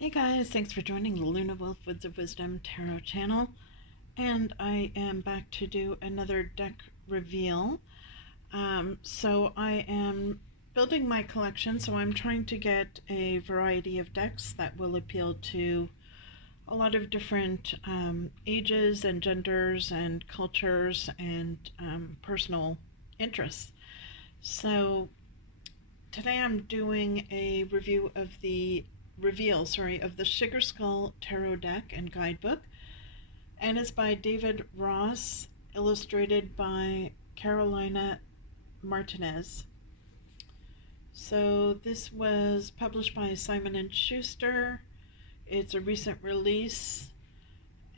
Hey guys, thanks for joining the Lunawolf Woods of Wisdom Tarot channel. And I am back to do another deck reveal. So I am building my collection, so I'm trying to get a variety of decks that will appeal to a lot of different ages and genders and cultures and personal interests. So today I'm doing a review of the of the Sugar Skull Tarot deck and guidebook, and it's by David Ross, illustrated by Carolina Martinez. So this was published by Simon and Schuster. It's a recent release,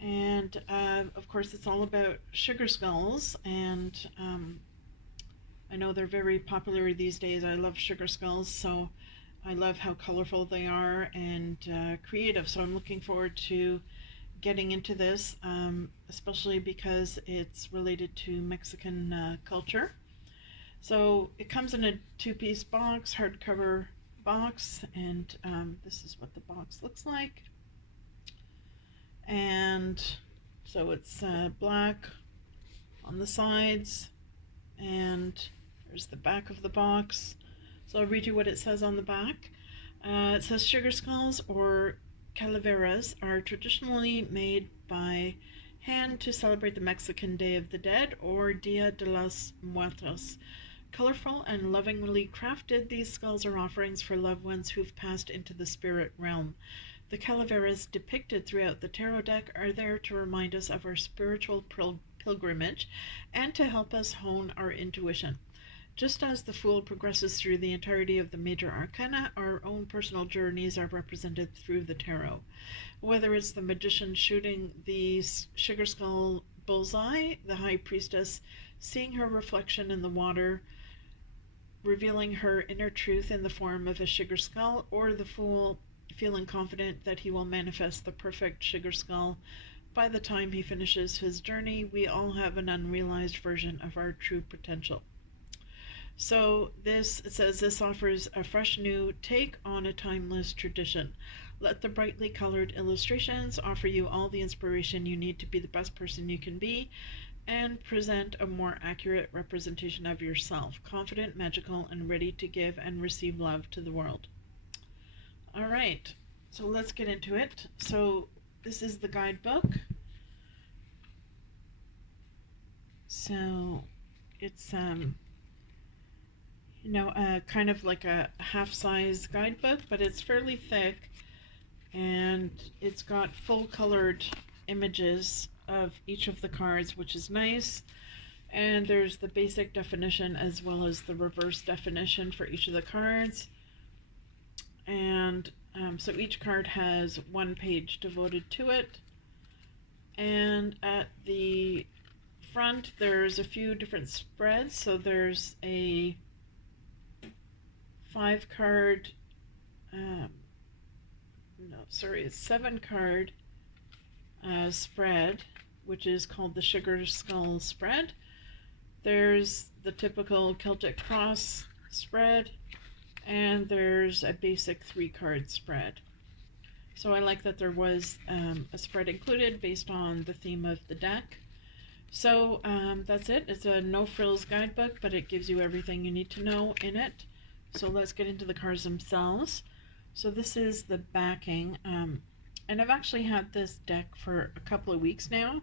and of course it's all about sugar skulls, and I know they're very popular these days. I love sugar skulls, so I love how colorful they are and creative. So I'm looking forward to getting into this, especially because it's related to Mexican culture. So it comes in a two-piece box, hardcover box, and this is what the box looks like. And so it's black on the sides, and there's the back of the box. So I'll read you what it says on the back. It says sugar skulls or calaveras are traditionally made by hand to celebrate the Mexican Day of the Dead or Dia de los Muertos. Colorful and lovingly crafted, these skulls are offerings for loved ones who've passed into the spirit realm. The calaveras depicted throughout the tarot deck are there to remind us of our spiritual pilgrimage and to help us hone our intuition. Just as the Fool progresses through the entirety of the major arcana, our own personal journeys are represented through the tarot. Whether it's the magician shooting the sugar skull bullseye, the high priestess seeing her reflection in the water, revealing her inner truth in the form of a sugar skull, or the Fool feeling confident that he will manifest the perfect sugar skull by the time he finishes his journey, we all have an unrealized version of our true potential. So it says this offers a fresh new take on a timeless tradition. Let the brightly colored illustrations offer you all the inspiration you need to be the best person you can be and present a more accurate representation of yourself, confident, magical, and ready to give and receive love to the world. All right, so let's get into it. So this is the guidebook. So it's kind of like a half-size guidebook, but it's fairly thick, and it's got full-colored images of each of the cards, which is nice. And there's the basic definition as well as the reverse definition for each of the cards. And so each card has one page devoted to it. And at the front, there's a few different spreads. So there's a 7 card spread, which is called the Sugar Skull spread. There's the typical Celtic Cross spread, and there's a basic 3-card spread. So I like that there was a spread included based on the theme of the deck. So that's it. It's a no-frills guidebook, but it gives you everything you need to know in it. So let's get into the cards themselves. So this is the backing, and I've actually had this deck for a couple of weeks now,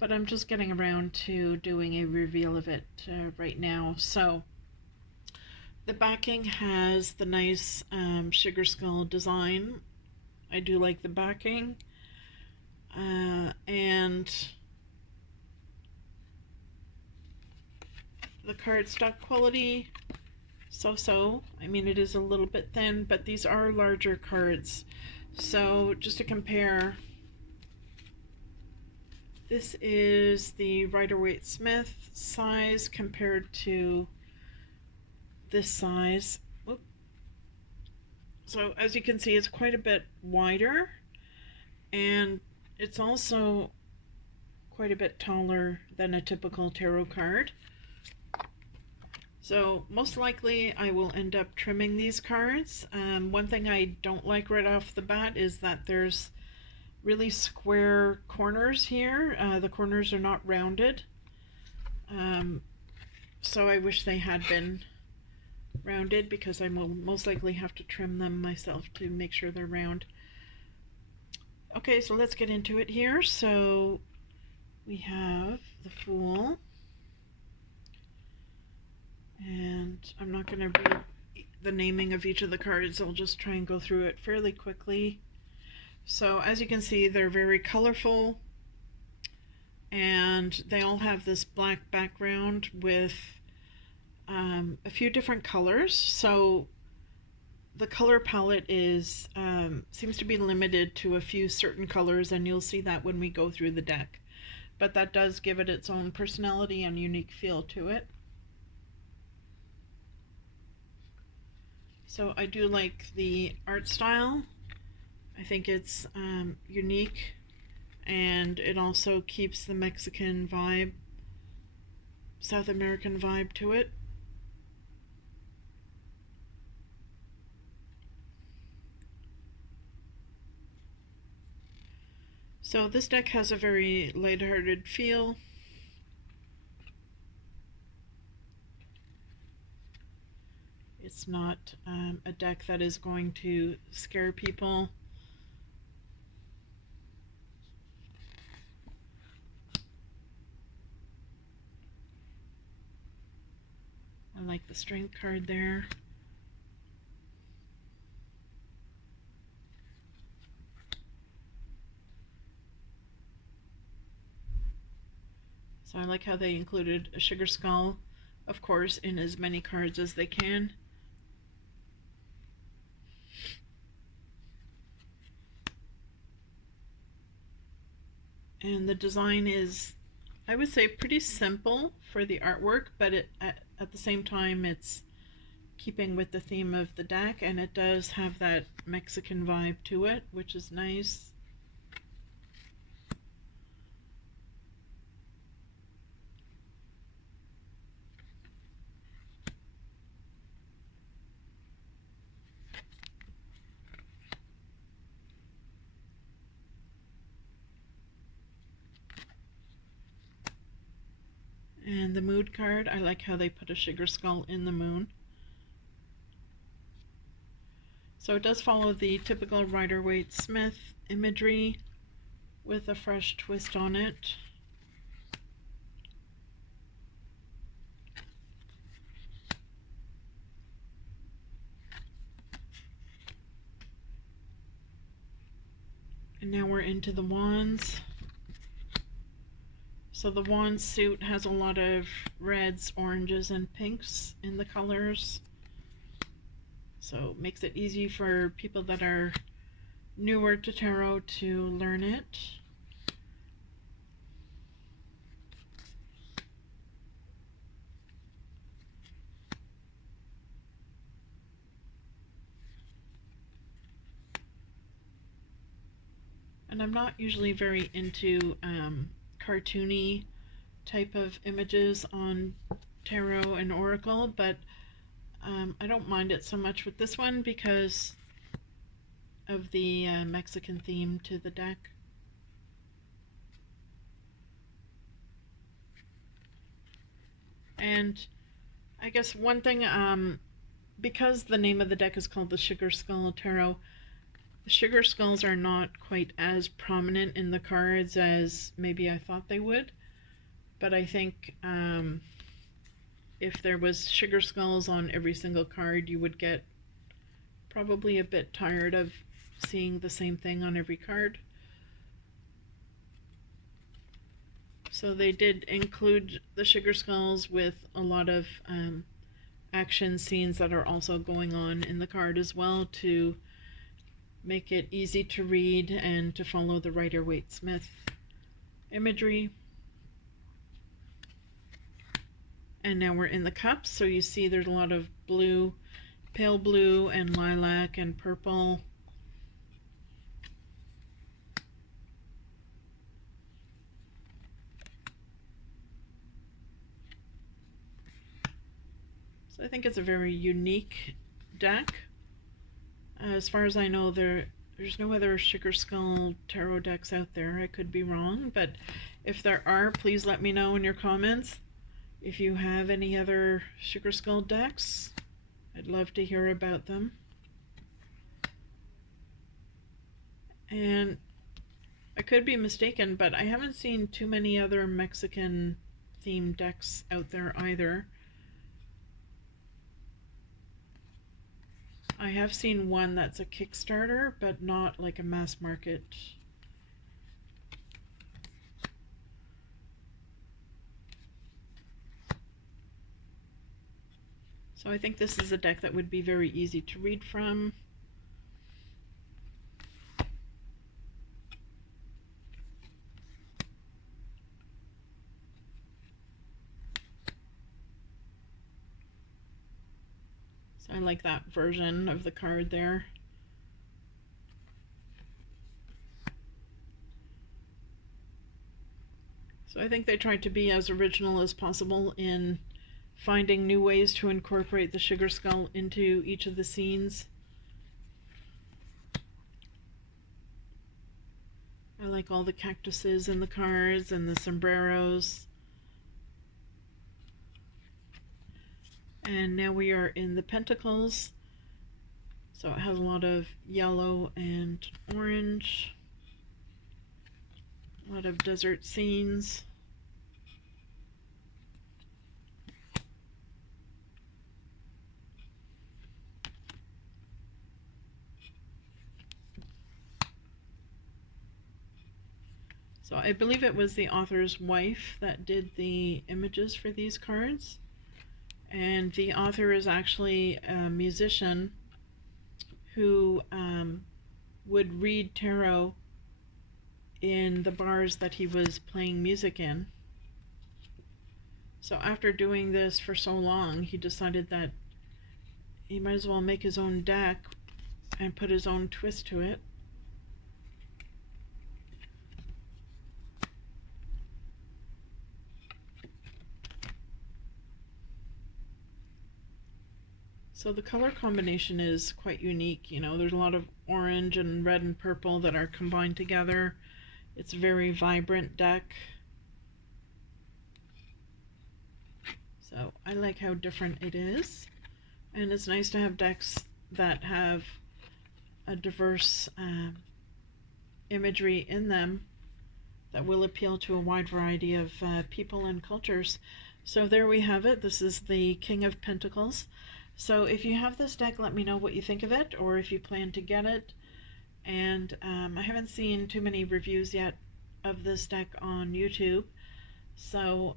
but I'm just getting around to doing a reveal of it right now. So the backing has the nice sugar skull design. I do like the backing, and the cardstock quality, so. I mean, it is a little bit thin, but these are larger cards. So just to compare, this is the Rider-Waite-Smith size compared to this size. Whoop. So as you can see, it's quite a bit wider, and it's also quite a bit taller than a typical tarot card. So most likely I will end up trimming these cards. One thing I don't like right off the bat is that there's really square corners here. The corners are not rounded. So I wish they had been rounded, because I will most likely have to trim them myself to make sure they're round. Okay, so let's get into it here. So we have the Fool. And I'm not going to read the naming of each of the cards. I'll just try and go through it fairly quickly. So as you can see, they're very colorful, and they all have this black background with a few different colors. So the color palette is seems to be limited to a few certain colors, and you'll see that when we go through the deck. But that does give it its own personality and unique feel to it. So I do like the art style. I think it's unique, and it also keeps the Mexican vibe, South American vibe to it. So this deck has a very lighthearted feel. It's not a deck that is going to scare people. I like the strength card there. So I like how they included a sugar skull, of course, in as many cards as they can. And the design is, I would say, pretty simple for the artwork, but at the same time it's keeping with the theme of the deck, and it does have that Mexican vibe to it, which is nice. And the mood card, I like how they put a sugar skull in the moon. So it does follow the typical Rider-Waite-Smith imagery with a fresh twist on it. And now we're into the wands. So the wand suit has a lot of reds, oranges, and pinks in the colors. So it makes it easy for people that are newer to tarot to learn it. And I'm not usually very into cartoony type of images on tarot and oracle, but I don't mind it so much with this one because of the Mexican theme to the deck. And I guess one thing, because the name of the deck is called the Sugar Skull Tarot, the sugar skulls are not quite as prominent in the cards as maybe I thought they would. But I think if there was sugar skulls on every single card, you would get probably a bit tired of seeing the same thing on every card. So they did include the sugar skulls with a lot of action scenes that are also going on in the card as well, to make it easy to read and to follow the Rider-Waite-Smith imagery. And now we're in the cups, so you see there's a lot of blue, pale blue and lilac and purple. So I think it's a very unique deck. As far as I know, there's no other Sugar Skull tarot decks out there. I could be wrong, but if there are, please let me know in your comments. If you have any other Sugar Skull decks, I'd love to hear about them. And I could be mistaken, but I haven't seen too many other Mexican themed decks out there either. I have seen one that's a Kickstarter, but not like a mass market. So I think this is a deck that would be very easy to read from. So I like that version of the card there. So I think they tried to be as original as possible in finding new ways to incorporate the Sugar Skull into each of the scenes. I like all the cactuses in the cards and the sombreros. And now we are in the Pentacles. So it has a lot of yellow and orange. A lot of desert scenes. So I believe it was the author's wife that did the images for these cards. And the author is actually a musician who would read tarot in the bars that he was playing music in. So after doing this for so long, he decided that he might as well make his own deck and put his own twist to it. So the color combination is quite unique. You know, there's a lot of orange and red and purple that are combined together. It's a very vibrant deck. So I like how different it is. And it's nice to have decks that have a diverse imagery in them that will appeal to a wide variety of people and cultures. So there we have it. This is the King of Pentacles. So if you have this deck, let me know what you think of it, or if you plan to get it. And I haven't seen too many reviews yet of this deck on YouTube. So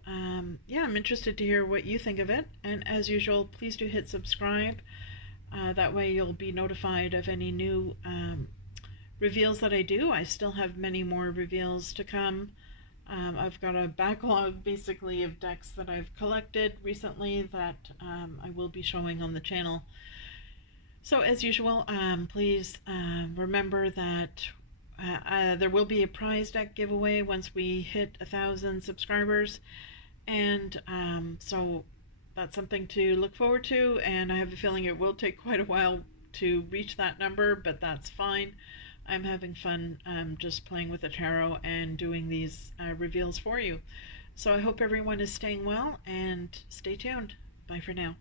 yeah, I'm interested to hear what you think of it. And as usual, please do hit subscribe. That way you'll be notified of any new reveals that I do. I still have many more reveals to come. I've got a backlog basically of decks that I've collected recently that I will be showing on the channel. So as usual, please remember that there will be a prize deck giveaway once we hit 1,000 subscribers, and so that's something to look forward to, and I have a feeling it will take quite a while to reach that number, but that's fine. I'm having fun just playing with the tarot and doing these reveals for you. So I hope everyone is staying well, and stay tuned. Bye for now.